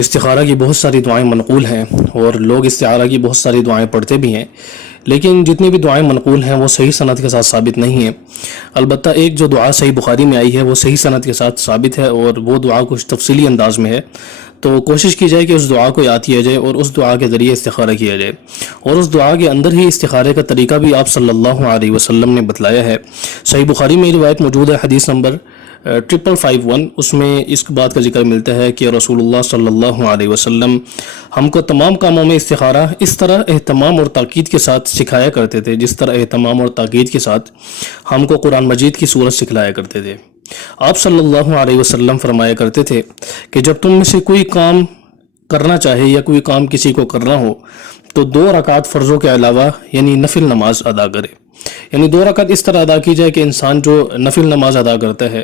استخارہ کی بہت ساری دعائیں منقول ہیں اور لوگ استعارہ کی بہت ساری دعائیں پڑھتے بھی ہیں، لیکن جتنی بھی دعائیں منقول ہیں وہ صحیح سند کے ساتھ ثابت نہیں ہیں۔ البتہ ایک جو دعا صحیح بخاری میں آئی ہے وہ صحیح سند کے ساتھ ثابت ہے، اور وہ دعا کچھ تفصیلی انداز میں ہے، تو کوشش کی جائے کہ اس دعا کو یاد کیا جائے اور اس دعا کے ذریعے استخارہ کیا جائے، اور اس دعا کے اندر ہی استخارے کا طریقہ بھی آپ صلی اللہ علیہ وسلم نے بتلایا ہے۔ صحیح بخاری میں روایت موجود ہے، حدیث نمبر 5551، اس میں اس بات کا ذکر ملتا ہے کہ رسول اللہ صلی اللہ علیہ وسلم ہم کو تمام کاموں میں استخارہ اس طرح اہتمام اور تاکید کے ساتھ سکھایا کرتے تھے جس طرح اہتمام اور تاکید کے ساتھ ہم کو قرآن مجید کی صورت سکھلایا کرتے تھے۔ آپ صلی اللہ علیہ وسلم فرمایا کرتے تھے کہ جب تم میں سے کوئی کام کرنا چاہے یا کوئی کام کسی کو کرنا ہو تو 2 رکعت فرضوں کے علاوہ یعنی نفل نماز ادا کرے، یعنی 2 رکعت اس طرح ادا کی جائے کہ انسان جو نفل نماز ادا کرتا ہے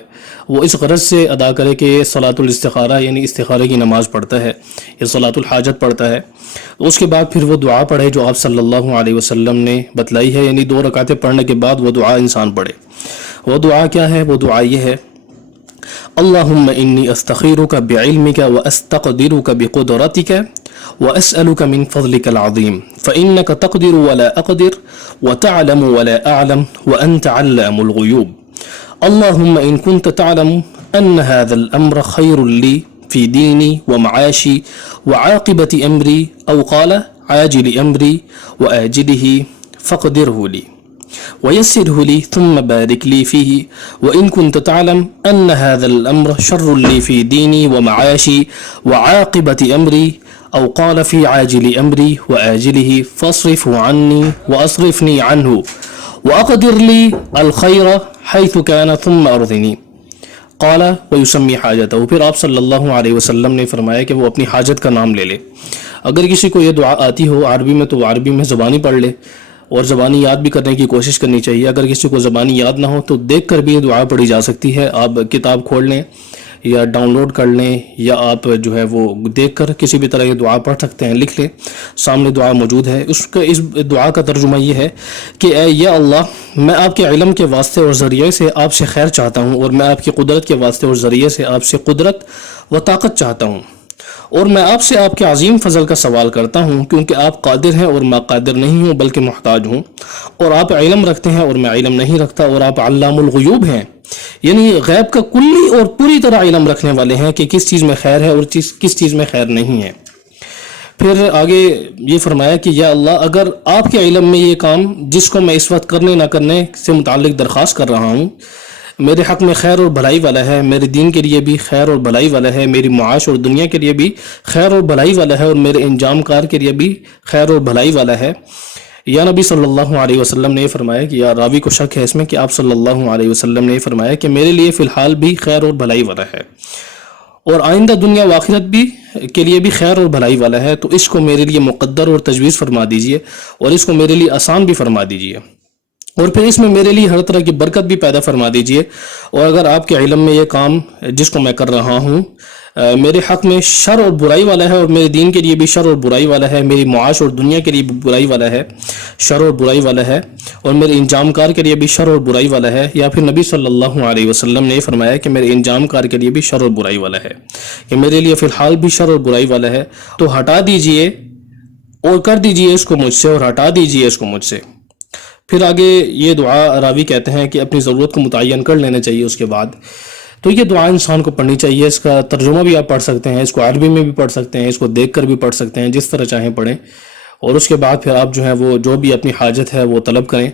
وہ اس غرض سے ادا کرے کہ یہ صلاۃ الاستخارہ یعنی استخارے کی نماز پڑھتا ہے، یہ صلاۃ الحاجت پڑھتا ہے، تو اس کے بعد پھر وہ دعا پڑھے جو آپ صلی اللہ علیہ وسلم نے بتلائی ہے، یعنی 2 رکعتیں پڑھنے کے بعد وہ دعا انسان پڑھے۔ وہ دعا کیا ہے؟ وہ دعا یہ ہے: اللہم انی استخیرک بعلمک واستقدرک بقدرتک واسألک من فضلک العظیم فإنک تقدر ولا اقدر وتعلم ولا اعلم وانت علام الغیوب اللہم ان كنت تعلم ان هذا الامر خیر لی فی دینی ومعاشی وعاقبت امری او قال عاجل امری وآجلہ فقدرہ لی ويسره لي ثم بارك لي فيه وإن كنت تعلم أن هذا الأمر شر لي في ديني ومعاشي وعاقبة أمري أو قال في عاجل أمري وآجله فاصرفه عني وأصرفني عنه وأقدر لي الخير حيث كان ثم أرضني قال ويسمي حاجته۔ پھر آپ صلی اللہ علیہ وسلم نے فرمایا کہ وہ اپنی حاجت کا نام لے لے۔ اگر کسی کو یہ دعا آتی ہو عربی میں تو وہ عربی میں زبانی پڑھ لے، اور زبانی یاد بھی کرنے کی کوشش کرنی چاہیے۔ اگر کسی کو زبانی یاد نہ ہو تو دیکھ کر بھی یہ دعا پڑھی جا سکتی ہے۔ آپ کتاب کھول لیں یا ڈاؤن لوڈ کر لیں، یا آپ جو ہے وہ دیکھ کر کسی بھی طرح یہ دعا پڑھ سکتے ہیں، لکھ لیں، سامنے دعا موجود ہے۔ اس دعا کا ترجمہ یہ ہے کہ اے یا اللہ، میں آپ کے علم کے واسطے اور ذریعے سے آپ سے خیر چاہتا ہوں، اور میں آپ کی قدرت کے واسطے اور ذریعے سے آپ سے قدرت و طاقت چاہتا ہوں، اور میں آپ سے آپ کے عظیم فضل کا سوال کرتا ہوں، کیونکہ آپ قادر ہیں اور میں قادر نہیں ہوں بلکہ محتاج ہوں، اور آپ علم رکھتے ہیں اور میں علم نہیں رکھتا، اور آپ علام الغیوب ہیں، یعنی غیب کا کلی اور پوری طرح علم رکھنے والے ہیں کہ کس چیز میں خیر ہے اور کس چیز میں خیر نہیں ہے۔ پھر آگے یہ فرمایا کہ یا اللہ، اگر آپ کے علم میں یہ کام جس کو میں اس وقت کرنے نہ کرنے سے متعلق درخواست کر رہا ہوں میرے حق میں خیر اور بھلائی والا ہے، میرے دین کے لیے بھی خیر اور بھلائی والا ہے، میری معاش اور دنیا کے لیے بھی خیر اور بھلائی والا ہے، اور میرے انجام کار کے لیے بھی خیر اور بھلائی والا ہے، یا نبی صلی اللہ علیہ وسلم نے یہ فرمایا کہ یا راوی کو شک ہے اس میں کہ آپ صلی اللہ علیہ وسلم نے یہ فرمایا کہ میرے لیے فی الحال بھی خیر اور بھلائی والا ہے، اور آئندہ دنیا و آخرت بھی کے لیے بھی خیر اور بھلائی والا ہے، تو اس کو میرے لیے مقدر اور تجویز فرما دیجئے، اور اس کو میرے لیے آسان بھی فرما دیجئے، اور پھر اس میں میرے لیے ہر طرح کی برکت بھی پیدا فرما دیجئے، اور اگر آپ کے علم میں یہ کام جس کو میں کر رہا ہوں میرے حق میں شر اور برائی والا ہے، اور میرے دین کے لیے بھی شر اور برائی والا ہے، میری معاش اور دنیا کے لیے بھی برائی والا ہے، شر اور برائی والا ہے، اور میرے انجام کار کے لیے بھی شر اور برائی والا ہے، یا پھر نبی صلی اللہ علیہ وسلم نے فرمایا کہ میرے انجام کار کے لیے بھی شر اور برائی والا ہے، کہ میرے لیے فی الحال بھی شر اور برائی والا ہے، تو ہٹا دیجئے اور کر دیجئے اس کو مجھ سے، اور ہٹا دیجئے اس کو مجھ سے۔ پھر آگے یہ دعا راوی کہتے ہیں کہ اپنی ضرورت کو متعین کر لینا چاہیے اس کے بعد، تو یہ دعا انسان کو پڑھنی چاہیے۔ اس کا ترجمہ بھی آپ پڑھ سکتے ہیں، اس کو عربی میں بھی پڑھ سکتے ہیں، اس کو دیکھ کر بھی پڑھ سکتے ہیں، جس طرح چاہیں پڑھیں، اور اس کے بعد پھر آپ جو ہے وہ جو بھی اپنی حاجت ہے وہ طلب کریں۔